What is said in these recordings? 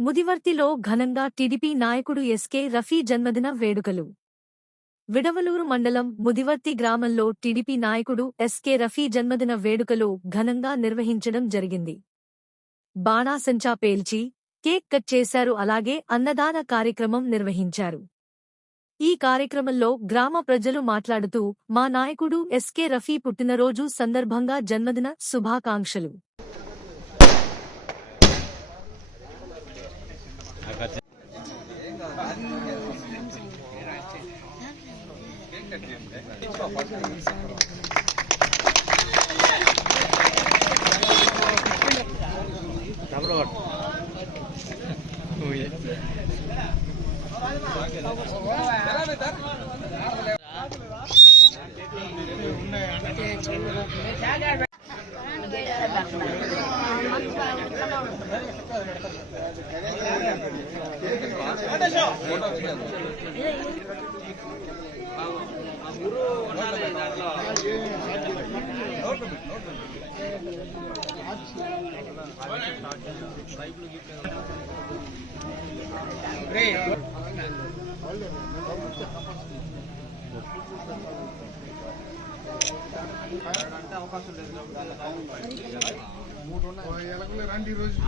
ముదివర్తిలో ఘనంగా టీడీపీ నాయకుడు ఎస్కే రఫీ జన్మదిన వేడుకలు. విడవలూరు మండలం ముదివర్తి గ్రామంలో టీడీపీ నాయకుడు ఎస్కే రఫీ జన్మదిన వేడుకలు ఘనంగా నిర్వహించడం జరిగింది. బాణాసంచా పేల్చి కేక్ కట్ చేశారు. అలాగే అన్నదాన కార్యక్రమం నిర్వహించారు. ఈ కార్యక్రమంలో గ్రామ ప్రజలు మాట్లాడుతూ మా నాయకుడు ఎస్కే రఫీ పుట్టినరోజు సందర్భంగా జన్మదిన శుభాకాంక్షలు. అవకాశం లేదు రండి రోజు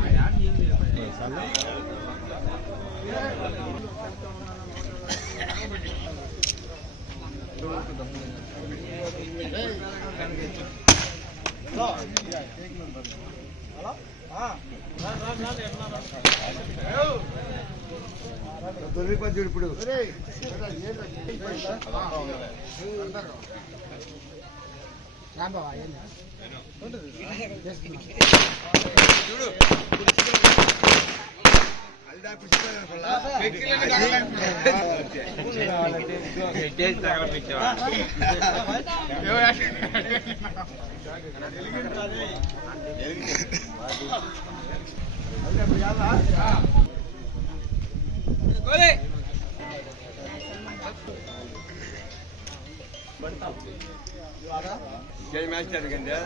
దొరికిపోద్దు ఇప్పుడు జై మ్యాచ్ జరిగింది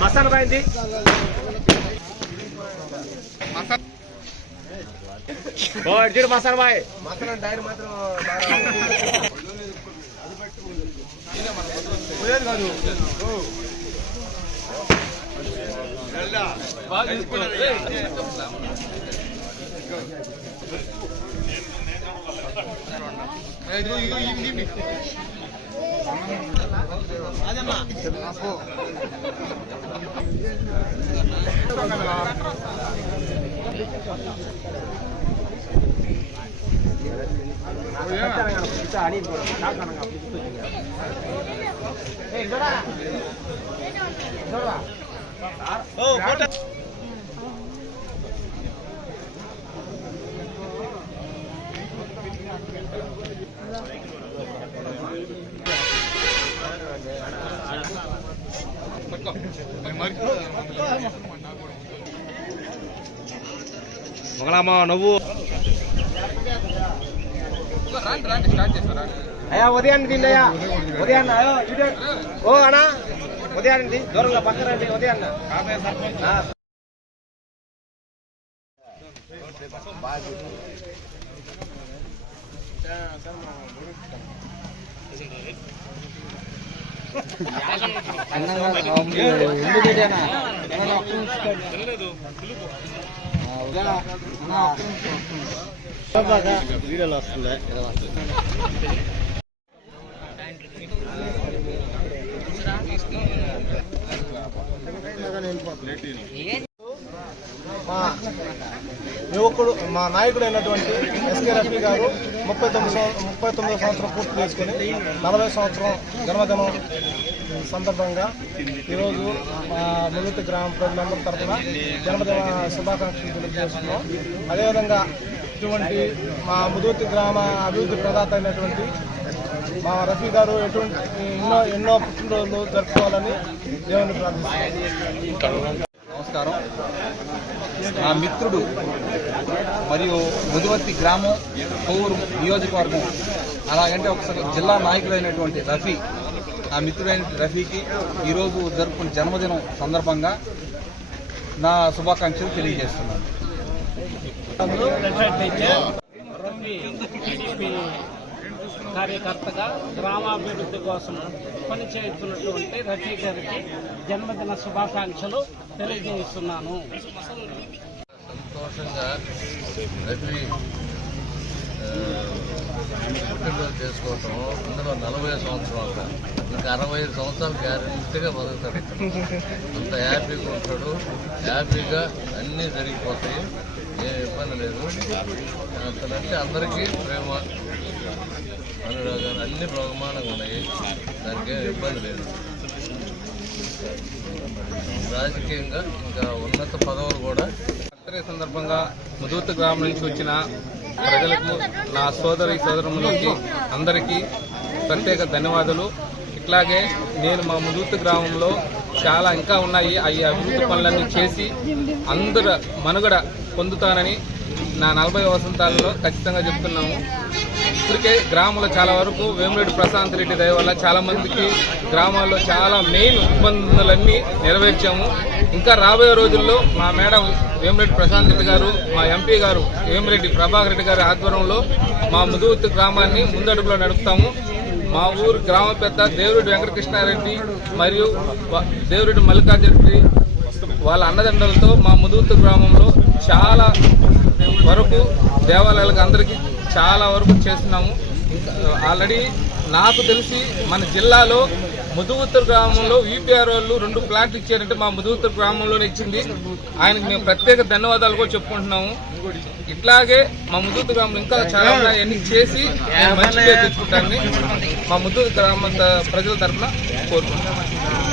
మసాలా పోయింది మసాలా బాయ్ మసాలా డైర్ మాత్రం అదమ్మా మొగలమ్మా నువ్వు అయ్యా ఉదయాన్ని తిండయ్యా ఉదయాన్న ఓ అన్నా ఉదయాన్ని దూరంగా పక్కన రండి ఉదయాన్న వీడియోలో వస్తుంది మా యువకుడు మా నాయకుడు అయినటువంటి ఎస్కే రఫీ గారు 39వ సంవత్సరం పూర్తి చేసుకుని 40వ సంవత్సరం జన్మదినం సందర్భంగా ఈరోజు మా ములుగుతి గ్రామ ప్రజలందరి తరఫున జన్మదిన శుభాకాంక్షలు తెలియజేస్తున్నాం. అదేవిధంగా ఇటువంటి మా ముదుగుతి గ్రామ అభివృద్ధి ప్రదాత అయినటువంటి మా రఫీ గారు ఎన్నో పుట్టినరోజులు జరుపుకోవాలని దేవుని ప్రార్థిస్తున్నాం. నమస్కారం. నా మిత్రుడు మరియు ముదివర్తి గ్రామం, కోవూరు నియోజకవర్గం, అలాగంటే ఒకసారి జిల్లా నాయకుడైనటువంటి రఫీ, ఆ మిత్రుడైన రఫీకి ఈరోజు జరుపుకున్న జన్మదినం సందర్భంగా నా శుభాకాంక్షలు తెలియజేస్తున్నాను. కార్యకర్తగా గ్రామాభివృద్ధి కోసం పనిచేస్తున్నటువంటి రఫీ గారికి జన్మదిన శుభాకాంక్షలు తెలియజేస్తున్నాను. సంతోషంగా రఫీ పుట్టినరోజు చేసుకోవటం, అందులో 40 సంవత్సరాలు, ఇంకా 65 సంవత్సరాలు గ్యారెంటీగా బతుకుతాడు. అంత హ్యాపీగా ఉంటాడు. హ్యాపీగా అన్నీ జరిగిపోతాయి, ఏం ఇబ్బంది లేదు. అతనంటే అందరికీ ప్రేమ, అనురాగాలు అన్ని బ్రహ్మాండంగా ఉన్నాయి. దానికి ఏం ఇబ్బంది లేదు. రాజకీయంగా ఇంకా ఉన్నత పదవులు కూడా. బర్త్డే సందర్భంగా ముదుగుర్తి గ్రామం నుంచి వచ్చిన ప్రజలకు, నా సోదరులకి అందరికీ ప్రత్యేక ధన్యవాదాలు. ఇట్లాగే నేను మా ముదుగుర్తి గ్రామంలో చాలా ఇంకా ఉన్నాయి, ఈ అభివృద్ధి పనులన్నీ చేసి అందరు మనుగడ పొందుతానని నా 40 వసంతాలలో ఖచ్చితంగా చెప్తున్నాము. ఇప్పటికే గ్రామంలో చాలా వరకు వేమిరెడ్డి ప్రశాంత్ రెడ్డి దయ వల్ల చాలా మందికి గ్రామాల్లో చాలా మెయిన్ ఇబ్బందులన్నీ నెరవేర్చాము. ఇంకా రాబోయే రోజుల్లో మా మేడం వేమిరెడ్డి ప్రశాంత్ రెడ్డి గారు, మా ఎంపీ గారు వేమిరెడ్డి ప్రభాకర్ రెడ్డి గారి ఆధ్వర్యంలో మా ముదుగుర్తి గ్రామాన్ని ముందడుగులో నడుపుతాము. మా ఊరు గ్రామ పెద్ద దేవిరెడ్డి వెంకటకృష్ణారెడ్డి మరియు దేవిరెడ్డి మల్లికార్జున రెడ్డి వాళ్ళ అన్నదండలతో మా ముదుగుర్తి గ్రామంలో చాలా వరకు దేవాలయాలకు అందరికీ చాలా వరకు చేస్తున్నాము. ఇంకా ఆల్రెడీ నాకు తెలిసి మన జిల్లాలో ముదుగుర్తి గ్రామంలో ఈపీఆర్ వాళ్ళు 2 ప్లాట్లు ఇచ్చారంటే మా ముదుగుర్తి గ్రామంలోనే ఇచ్చింది. ఆయనకు మేము ప్రత్యేక ధన్యవాదాలు కూడా చెప్పుకుంటున్నాము. ఇట్లాగే మా ముదుగుర్తి గ్రామంలో ఇంకా చాలా అన్ని చేసి మంచి పేరు తెచ్చుకుంటానని మా ముదుగుర్తి గ్రామ ప్రజల తరఫున కోరుకుంటున్నాను.